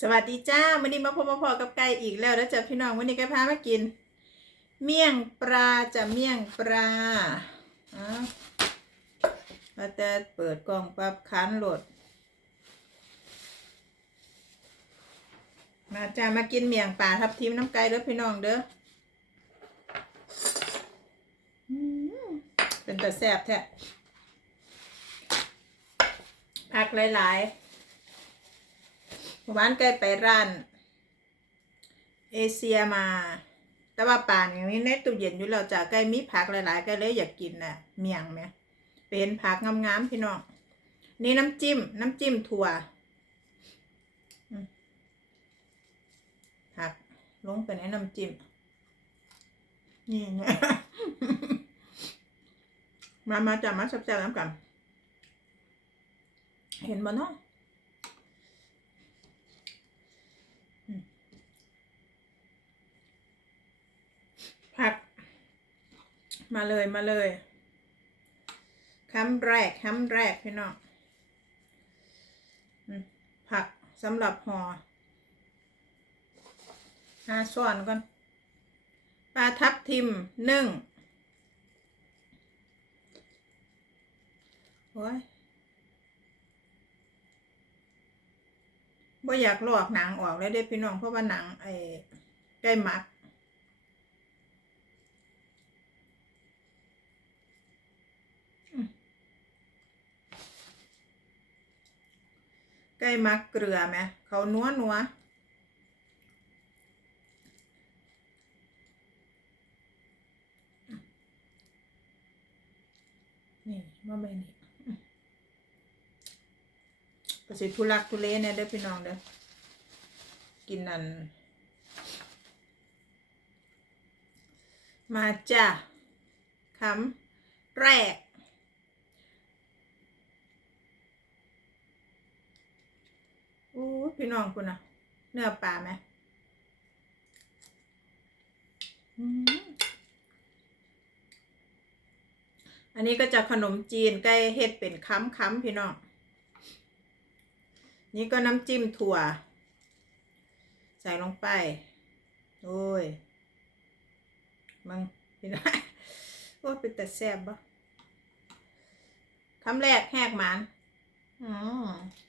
สวัสดีจ้าวันนี้มาพบมาพอกับไก่อีกแล้วแล้วจ้ะพี่น้องวันนี้ไก่พามากิน เมี่ยงปลาจะเมี่ยงปลาอะมาแต่เปิดกล่องปับคันโหลด มาจ้ามากินเมี่ยงปลาทับทิมน้ำไก่เด้อพี่น้องเด้อเป็นแต่แซ่บแท้ผักหลายๆ เมื่อวานใกล้ไปร้าน เอเชียมา แต่ว่าป่านอย่างนี้ในตู้เย็นอยู่แล้วจ้ะใกล้มีผักหลายๆก็เลยอยากกินน่ะ เมี่ยงไหมเป็นผักงามๆพี่น้องนี่น้ำจิ้ม น้ำจิ้มถั่วผักลงไปในน้ำจิ้ม นี่นะมา มาจ้ะมาแซ่บๆน้ำกัน เห็นบ่เนาะ ผัก มาเลยมาเลยคำแรกคำแรกพี่น้องผักสำหรับห่อหาส่วนก่อนปลาทับทิมนึ่งโอ้ยบ่อยากลอกหนังออกเลยเด้พี่น้องเพราะว่าหนังไอ้ใกล้มัก ไก่มักเกลือไหมเขานัวนัวนี่มาไม่นี่ประสิทุลักทุเลเนี่ยเด้อพี่น้องเด้อกินนั่นมาจ้ะคำแรก โอู้พี่น้องคุณนะเนื้อปลาไหมอืมอันนี้ก็จะขนมจีนไก่เฮ็ดเป็นค้ำค้ำๆพี่น้อง นี่ก็น้ำจิ้มถั่ว ใส่ลงไป โอ้ย มึงพี่น้องโอ้ยเป็นแต่แซ่บบ่คำแรกแหกหมันอ๋ออืม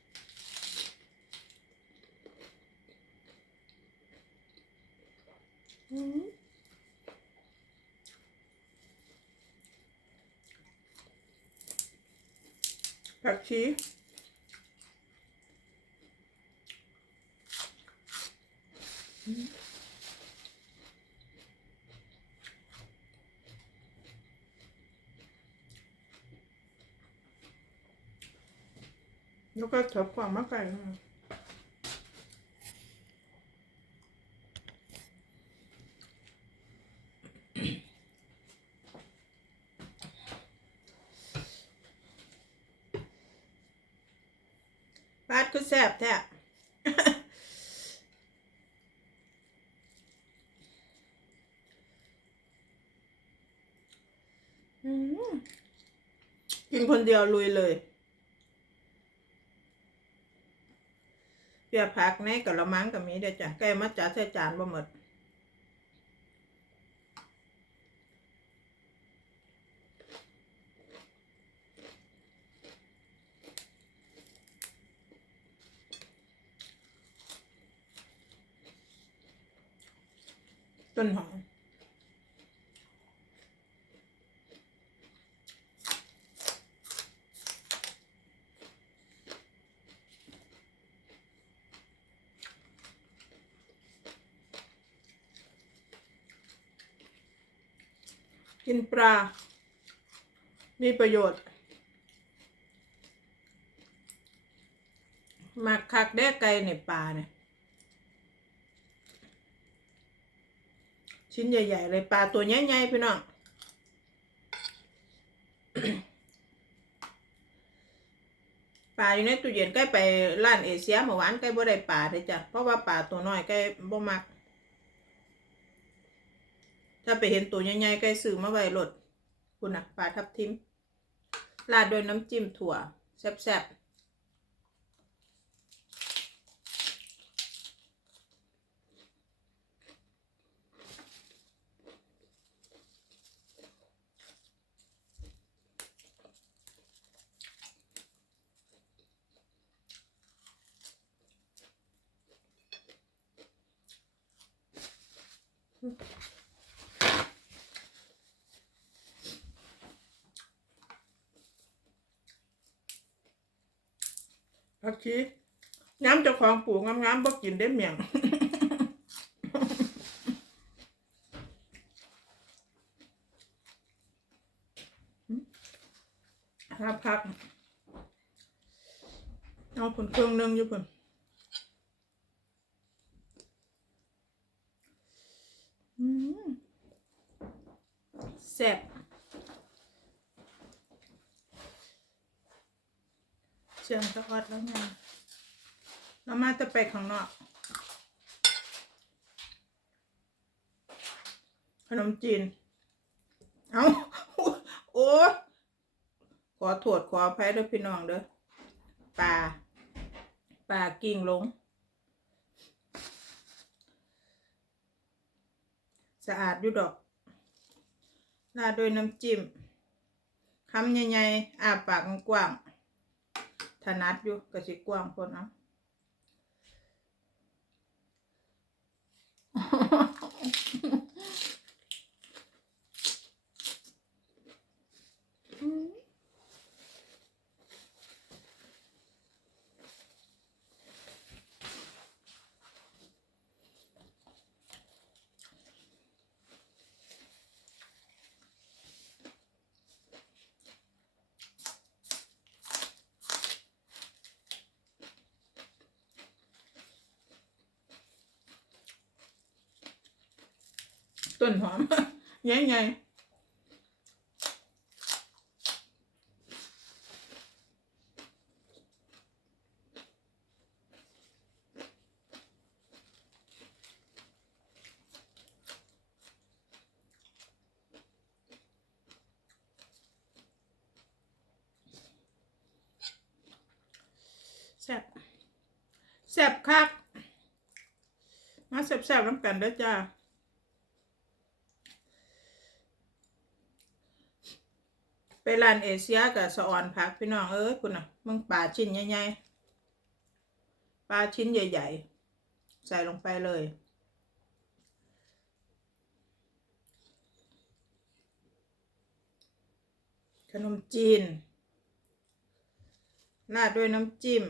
ผักชีอืมแล้วก็ถบกว่างมะไก่มาบาดคือแซ่ บแท้กินคนเดียวลุยเลยเปียกผักในกระมังกับมีเด้อจ้ะแก่มาจัดใส่จานบ่หมด ต้นหอมกินปลา มีประโยชน์มาคักแด้ไก่ในปลาเนี่ย ชิ้นใหญ่ ๆ เลยปลาตัวใหญ่ๆพี่น้องปลาอยู่ในตู้เย็นใกล้ไปร้านเอเชียเมื่อวานใกล้บ่ได้ปลาเลยจ้ะเพราะว่าปลาตัวน้อยใกล้บ่มัก ถ้าไปเห็นตัวใหญ่ๆใกล้ซื้อมาไว้รถคุณน่ะปลาทับทิมราดด้วยน้ำจิ้มถั่วแซ่บๆ ชีน้ำเจ้าของปลูกงามๆบ่กินได้เมียงครับครับเอาผลเครื่องนึ่งอยู่ผลแซ่บ เชียงตะออดแล้วไงเรามาจะไปข้างนอก ขนมจีน เอาโอ้ขอโทษขออภัยด้วยพี่น้องเด้อปลาปลากิ่งลง สะอาดอยู่ดอกราดด้วยน้ำจิ้มคำใหญ่ๆอาปากกว้างๆ ถนัดอยู่กระสิกว้างคนเอา ต้นหอมใหญ่ๆแซ่บแซ่บคักมาแซ่บๆน้ำกันเด้อจ้า ไปร้านเอเชียกับสะออนพักพี่น้องเอ้ยคุณน่ะมึงปลาชิ้นใหญ่ๆปลาชิ้นใหญ่ ๆ ใส่ลงไปเลย ขนมจีนราดด้วยน้ำจิ้ม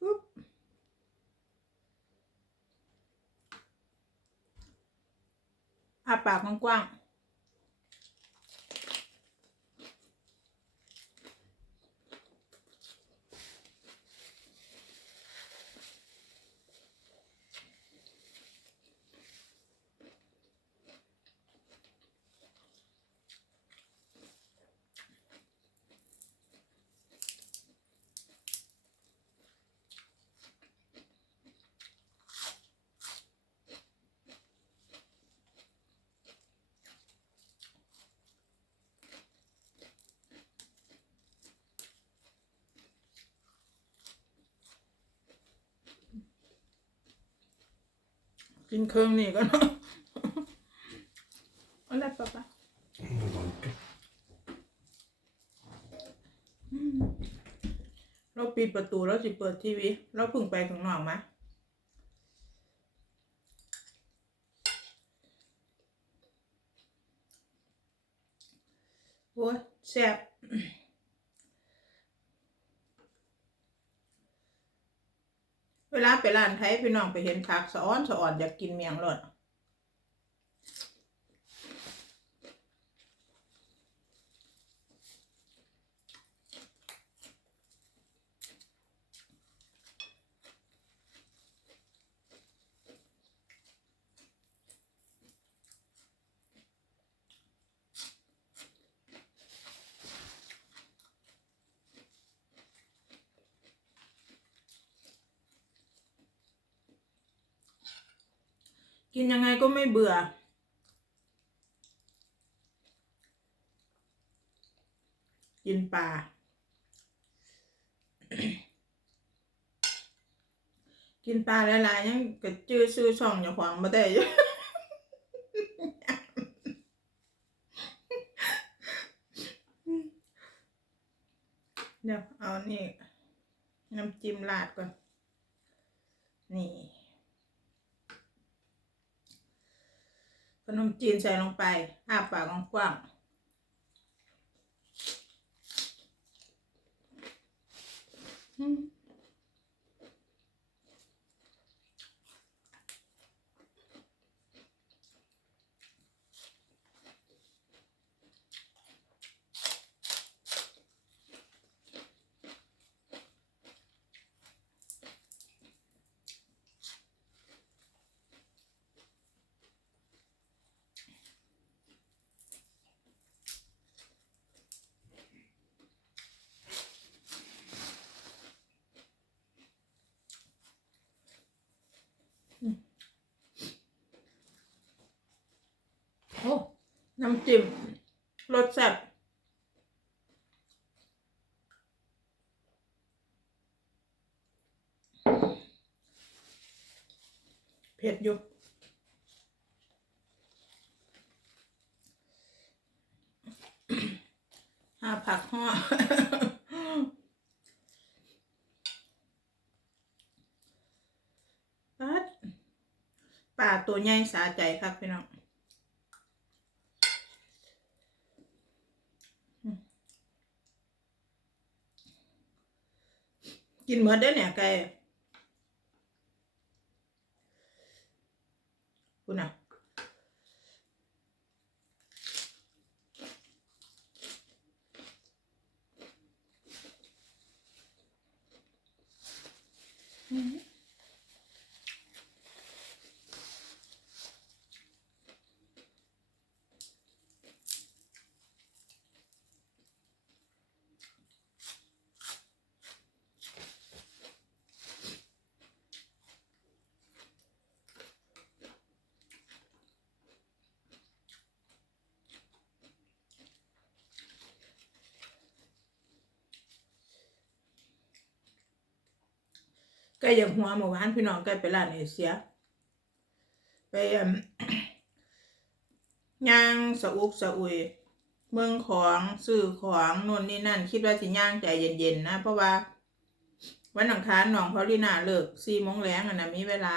ปุ๊บอาปากกว้างๆ กินเครื่องนี่ก็เนาะอะไรปะปะ Danke. เราปิดประตูแล้วสิเปิดทีวี เราเพิ่งไปข้างนอกมาโอ้ยแซ่บ เวลาไปร้านไทยพี่น้องไปเห็นผักสะอ้อนสะอ่อนอยากกินเมียงรส กินยังไงก็ไม่เบื่อ กินปลา กินปลาหลายๆยังก็จื้อซื้อช่องอย่าขวางมาได้ยู่เดี๋ยวเอานี่น้ำจิ้มราดก่อน นี่ ขนมจีนใส่ลงไปอ้าปากกว้างๆ อืมโอ้ น้ำจิ้มรสแซ่บเผ็ดอยู่หาผักห่อปัดป่าตัวใหญ่สาใจครับพี่น้อง กินเหมือนได้เนี่ยไก่ ก่อย่างหัวเมื่อวานพี่น้องก่ไปร้านเอเชีย ไปย่างสะอุกสะอุยเมืองของซื้อของนนนี่นั่น คิดว่าสิย่างใจเย็นๆนะ เพราะว่า วันอังคารน้องพอลีนาเลิกสี่โมงแรงอะนะมีเวลา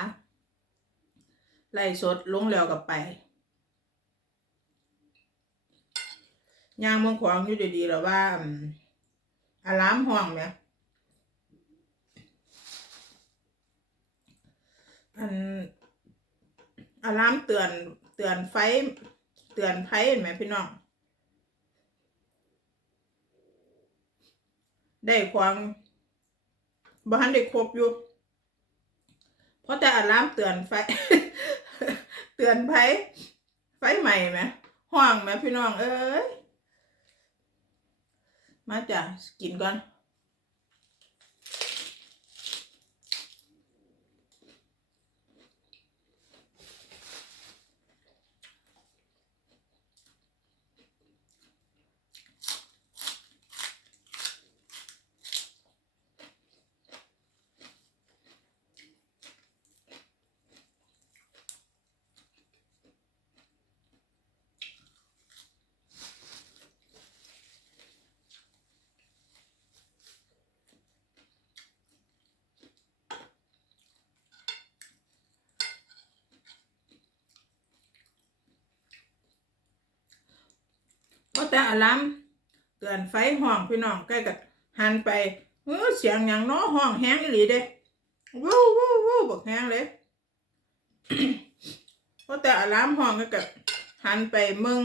ไล่สดลงแล้วกับไปย่างเมืองของอยู่ดีๆแล้วว่าอืมอารามห้องไหม อันอารามเตือนเตือนไฟ เตือนไฟเห็นไหมพี่น้องได้ความบ้านได้ครบอยู่เพราะแต่อารามเตือนไฟ เตือนไฟไฟใหม่ไหมห้องไหมพี่น้องเอ้ยมาจ้ะกินก่อน ก็แต่อารมเตือนไฟห้องพี่น้องใกล้กับหันไปเออเสียงอย่างน้อห้องแห้งอีหลีเด้วู้วู้วู้บอกแห้งเลยก็แต่อารมห้องก็กับหันไปมึง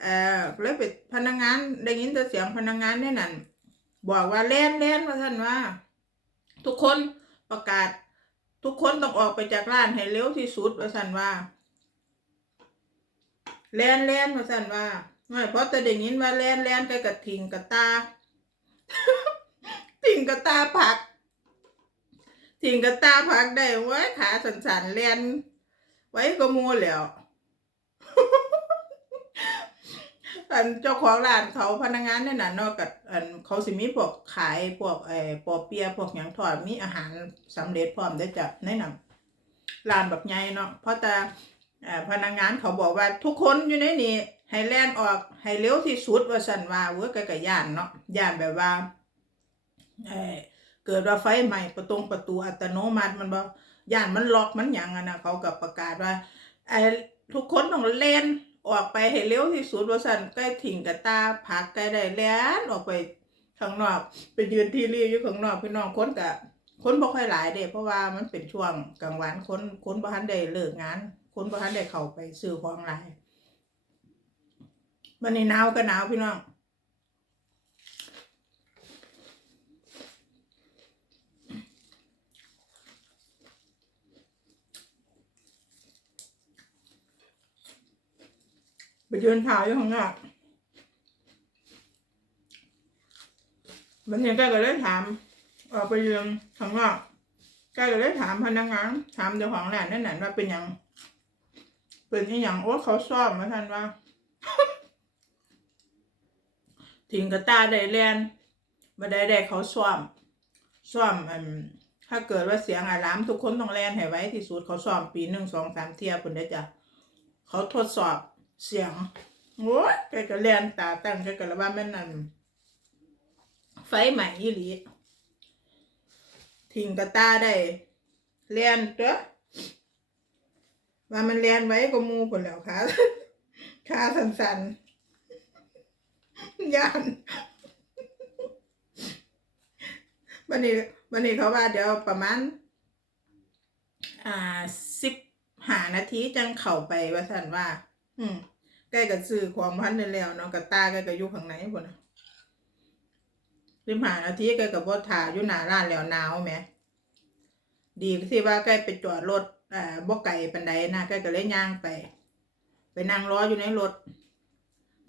เอ่อแล้วไปพนักงานได้ยินแต่เสียงพนักงานในนั้นบอกว่าแล่นแล่นว่าท่านว่า ทุกคนประกาศ ทุกคนต้องออกไปจากร้านให้เร็วที่สุดว่าท่านว่าแล่นแล่นมาสั่นว่า ไม่เพราะแต่ได้ยินว่าแลนแลนไปกับทิงกับตาทิงกับตาผักทิงกับตาผักได้ไว้ขาสันสันแลนไว้ก็มูแล้วอันเจ้าของร้านเขาพนักงานเนี่ยนะนอกจากอันเขาสิมีพวกขายพวกไอ้ปอเปียพวกหยังทอดมีอาหารสำเร็จพร้อมได้จับแนะนำร้านแบบใหญ่เนาะเพราะแต่พนักงานเขาบอกว่าทุกคนอยู่ในนี้ ให้แล่นออกให้เร็วที่สุดว่าสันว่าเว้ยก็กะย่านเนาะย่านแบบว่าเออเกิดว่าไฟใหม่ประตงประตูอัตโนมัติมันบอกย่านมันล็อกมันหยังอะนะเขากับประกาศว่าไอ้ทุกคนต้องเล่นออกไปให้เร็วที่สุดว่าสันใกล้ถิ่งกับตาผักใกล้ได้แล่นออกไปข้างนอกไปยืนที่รีอยู่ข้างนอกพี่น้องคนกะคนบ่ค่อยหลายเด้เพราะว่ามันเป็นช่วงกลางวันคนคนบ่ทันได้เลิกงานคนบ่ทันได้เข้าไปซื้อของหลาย วันนี้หนาวก็หนาวพี่น้องไปยืนถ่ายอยู่ข้างนอกวันนี้ก็เลยถามออกไปยืนข้างนอกก็เลยถามพนักงานถามเจ้าของร้านนั่นน่ะว่าเป็นยังเป็นอีหยังโอ้เขาซ่อมมาท่านว่า ถิงกระตาได้แลนมาได้ได้เขาซ่อมซ่อมอันถ้าเกิดว่าเสียงอารามทุกคนต้องแลนให้ไว้ที่สุดเขาซ่อมปีหนึ่งสองสามเทียบคนได้จ้ะเขาทดสอบเสียงโอ้ยแกก็แลนตาตั้งแกก็ระว่าแม่นั่นไฟใหม่ยี่หลีถิงกระตาได้แลนตัวว่ามันแลนไว้ก็มูผลแล้วค่ะขาสันๆ ย่านวันนี้วันนี้เขาว่าเดี๋ยวประมาณ อ่าสิบหานาทีจังเข้าไปว่าสันว่า อืมใกล้กับซื้อของพันได้แล้วเนาะกับตาใกล้กับยู่ข้างในพุ่นน่ะสิบหานาทีใกล้กับบ่ถ่าอยู่หน้าร้านแล้วหนาวแหมดีที่ว่าใกล้ไปจอดรถอ่าบ่ไกลปานใดนะใกล้ก็เลยย่างไป ไปนั่งรออยู่ในรถ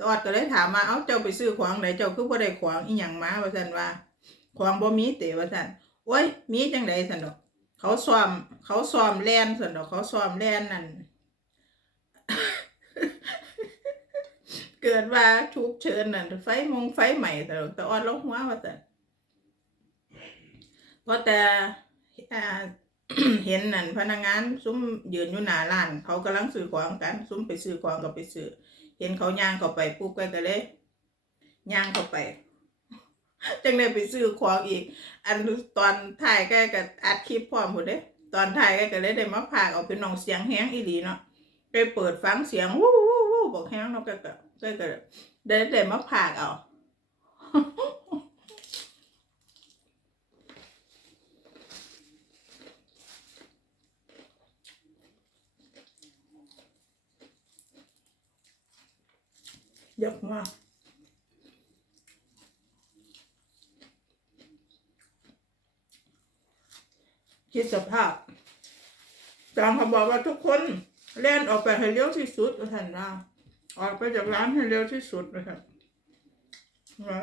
ตอดก็เลยถามว่าเอ้าเจ้าไปซื้อของไหนเจ้าคือบ่ได้ของอีหยังมาว่าซั่นว่าของบ่มีเตว่าซั่นโอ้ยมีจังไดซั่นดอก เขาซ้อม เขาซ้อมแล่นซั่นดอกเขาซ้อมแล่นนั่นเกิดว่าฉุกเฉินนั่นไฟมงไฟใหม่แต่ตอดลงหัวว่าซั่นเพราะแต่เห็นนั่นพนักงานซุ้มยืนอยู่หน้าร้าน เขากำลังซื้อของกัน ซุ้มไปซื้อของก็ไปซื้อ เห็นเขาย่างเข้าไปปุ๊บก็ก็เลยย่างเข้าไปจังเลยไปซื้อของอีก อันตอนถ่ายแกก็อัดคลิปพร้อมหมดเลยตอนถ่ายแกก็เลยได้มาพากเอาเป็นน้องเสียงแห้งอีหลีเนาะไปเปิดฟังเสียงวู้วู้วู้บอกแห้งเนาะก็ก็ก็ก็ได้ได้มาพากเอา เยอะมากคิดสภาพจางเขาบอกว่าทุกคนเล่นออกไปให้เร็วที่สุดท่านว่าออกไปจากร้านให้เร็วที่สุดนะครับนะ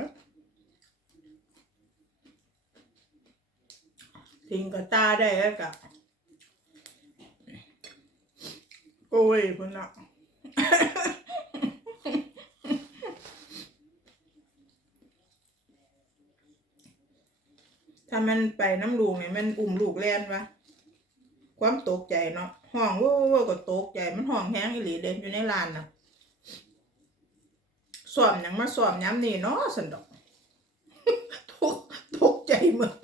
ทิ้งกระตาได้แล้วกับโอ้ยคน่ะ ถ้า มันไปน้ำลูกเนี่ยมันอุ้มลูกแล่นวะความตกใจเนาะห้องว้าวก็ตกใจมันห้องแห้งอีหลีเด่นอยู่ในลานนะสอบหยังมาสอบย้ำนี่เนาะสันดอกทุกทุกใจหมด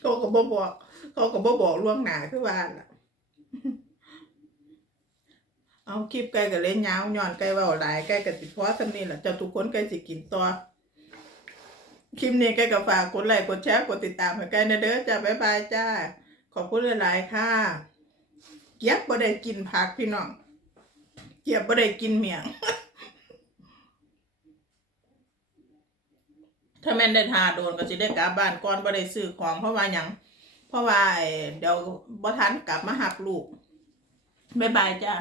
เขาก็บ่บอก เขาก็บ่บอกล่วงหน้าคือว่าล่ะ เอาคลิปไก่กับเล่นยาวย้อนไก่เว่าหลายไก่กับติดพอสำนี่แหละเจ้าทุกคนไก่สิกินต่อคลิปนี้ไก่กับฝากกดไลค์กดแชร์กดติดตามให้ไก่นะเด้อจ้าบ๊ายบายจ้า ขอบคุณหลายๆค่ะ เกียบบ่ได้กินผักพี่น้องเกียบบ่ได้กินเมียงถ้าแม่นได้ทาโดนก็สิได้กลับบ้านก่อนบ่ได้ซื้อของเพราะว่าหยังเพราะว่าเดี๋ยวบ่ทันกลับมาหักลูกบ๊ายบายจ้า